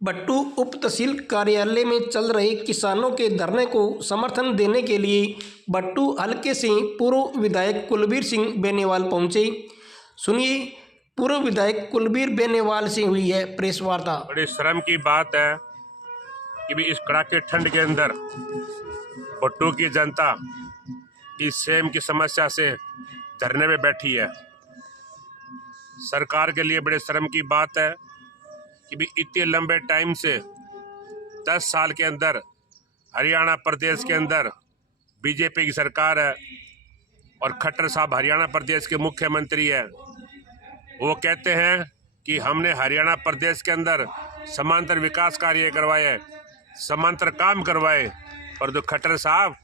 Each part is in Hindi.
बट्टू उप तहसील कार्यालय में चल रहे किसानों के धरने को समर्थन देने के लिए बट्टू हलके से पूर्व विधायक कुलबीर सिंह बेनीवाल पहुंचे। सुनिए पूर्व विधायक कुलबीर बेनीवाल से हुई है प्रेस वार्ता। बड़ी शर्म की बात है कि भी इस कड़ाके ठंड के अंदर बट्टू की जनता इस सेम की समस्या से धरने में बैठी है। सरकार के लिए बड़े शर्म की बात है कि भी इतने लंबे टाइम से 10 साल के अंदर हरियाणा प्रदेश के अंदर बीजेपी की सरकार है और खट्टर साहब हरियाणा प्रदेश के मुख्यमंत्री है। वो कहते हैं कि हमने हरियाणा प्रदेश के अंदर समांतर विकास कार्य करवाए, समांतर काम करवाए, पर तो खट्टर साहब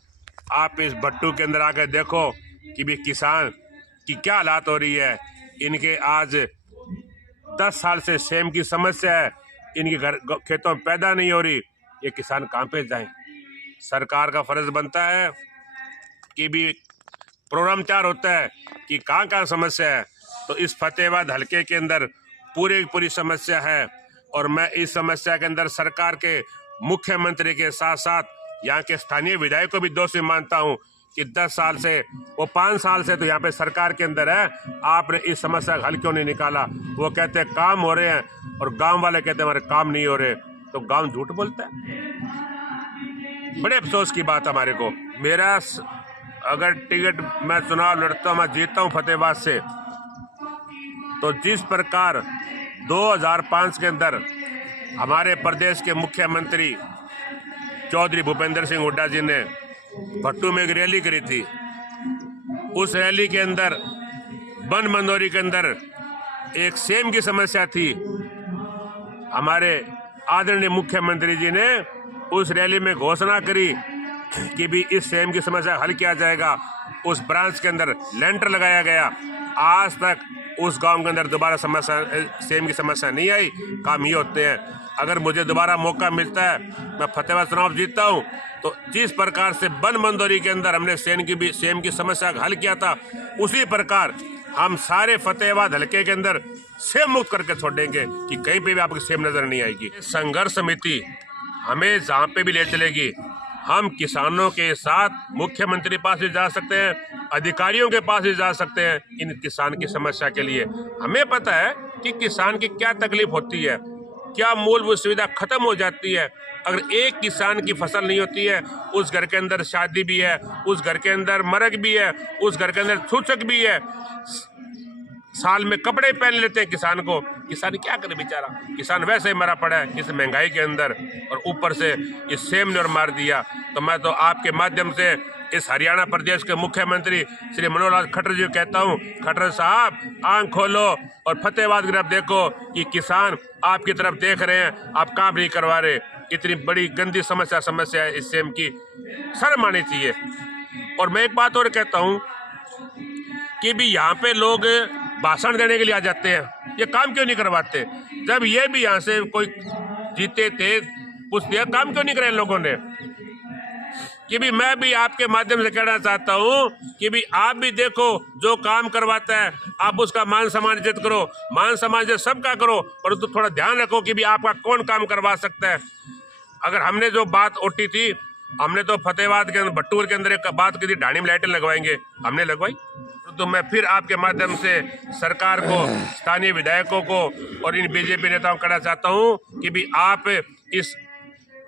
आप इस बट्टू के अंदर आकर देखो कि भी किसान की क्या हालात हो रही है। इनके आज 10 साल से सेम की समस्या है, इनके घर खेतों में पैदा नहीं हो रही, ये किसान कहाँ पे जाएं। सरकार का फर्ज बनता है कि भी प्रोग्राम तैयार होता है कि कहाँ कहाँ समस्या है, तो इस फतेहाबाद हलके के अंदर पूरी समस्या है। और मैं इस समस्या के अंदर सरकार के मुख्यमंत्री के साथ साथ यहाँ के स्थानीय विधायक को भी दोषी मानता हूँ कि 10 साल से वो 5 साल से तो यहाँ पे सरकार के अंदर है, आपने इस समस्या का हल क्यों नहीं निकाला। वो कहते हैं काम हो रहे हैं और गांव वाले कहते हैं हमारे काम नहीं हो रहे, तो गांव झूठ बोलता है। बड़े अफसोस की बात हमारे को। मेरा अगर टिकट मैं चुनाव लड़ता हूँ, मैं जीतता हूँ फतेहाबाद से, तो जिस प्रकार 2005 के अंदर हमारे प्रदेश के मुख्यमंत्री चौधरी भूपेंद्र सिंह हुड्डा जी ने भट्टू में एक रैली करी थी, उस रैली के अंदर बन मंदोरी के अंदर एक सेम की समस्या थी। हमारे आदरणीय मुख्यमंत्री जी ने उस रैली में घोषणा करी कि भी इस सेम की समस्या हल किया जाएगा। उस ब्रांच के अंदर लेंटर लगाया गया। आज तक उस गांव के अंदर दोबारा समस्या सेम की समस्या नहीं आई। काम ही होते हैं। अगर मुझे दोबारा मौका मिलता है, मैं फतेहाबाद चुनाव जीतता हूँ, तो जिस प्रकार से बन मंदोरी के अंदर हमने सेम की समस्या का हल किया था, उसी प्रकार हम सारे फतेहाबाद हलके के अंदर सेम मुक्त करके छोड़ेंगे कि कहीं पे भी आपको सेम नजर नहीं आएगी। संघर्ष समिति हमें जहाँ पे भी ले चलेगी। हम किसानों के साथ मुख्यमंत्री पास भी जा सकते हैं, अधिकारियों के पास भी जा सकते हैं। इन किसान की समस्या के लिए हमें पता है कि किसान की क्या तकलीफ होती है, क्या मूलभूत सुविधा खत्म हो जाती है। अगर एक किसान की फसल नहीं होती है, उस घर के अंदर शादी भी है, उस घर के अंदर मरग भी है, उस घर के अंदर सूचक भी है, साल में कपड़े पहन लेते हैं किसान को। किसान क्या करे बेचारा, किसान वैसे ही मरा पड़ा है इस महंगाई के अंदर, और ऊपर से इस सेम ने और मार दिया। तो मैं तो आपके माध्यम से इस हरियाणा प्रदेश के मुख्यमंत्री श्री मनोहर लाल खट्टर जी को कहता हूँ, खट्टर साहब आंख खोलो और फतेहाबाद की तरफ देखो कि किसान आपकी तरफ देख रहे हैं, आप काम नहीं करवा रहे। इतनी बड़ी गंदी समस्या है इस सेम की, शर्म आनी चाहिए। और मैं एक बात और कहता हूँ कि भी यहाँ पे लोग भाषण देने के लिए आ जाते हैं, ये काम क्यों नहीं करवाते। जब ये भी यहाँ से कोई जीते थे, पूछते हैं काम क्यों नहीं करे इन लोगों ने। कि भी मैं भी आपके माध्यम से कहना चाहता हूँ कि भी आप भी देखो, जो काम करवाता है आप उसका मान सम्मान इज्जत करो, मान सम्मान इज्जत सबका करो, परंतु थोड़ा ध्यान रखो कि भी आपका कौन काम करवा सकता है। अगर हमने जो बात उठी थी, हमने तो फतेहाबाद के अंदर भट्टूर के अंदर एक बात की थी, ढाणी में लाइटें लगवाएंगे, हमने लगवाई। तो मैं फिर आपके माध्यम से सरकार को, स्थानीय विधायकों को और इन बीजेपी नेताओं को कहना चाहता हूँ कि भी आप इस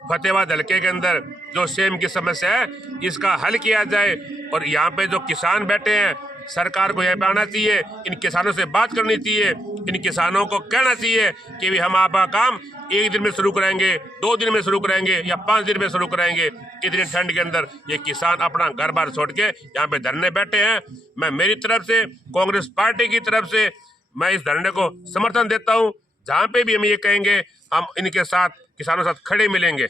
फतेहाबाद हलके के अंदर जो सेम की समस्या है, इसका हल किया जाए। और यहाँ पे जो किसान बैठे हैं, सरकार को यहाँ पे आना चाहिए, इन किसानों से बात करनी चाहिए, इन किसानों को कहना चाहिए कि भी हम आपका काम 1 दिन में शुरू कराएंगे, 2 दिन में शुरू कराएंगे या 5 दिन में शुरू कराएंगे। इतनी ठंड के अंदर ये किसान अपना घर बार छोड़ के यहाँ पे धरने बैठे हैं। मैं मेरी तरफ से, कांग्रेस पार्टी की तरफ से मैं इस धरने को समर्थन देता हूँ। जहाँ पे भी हम ये कहेंगे, हम इनके साथ, किसानों के साथ खड़े मिलेंगे।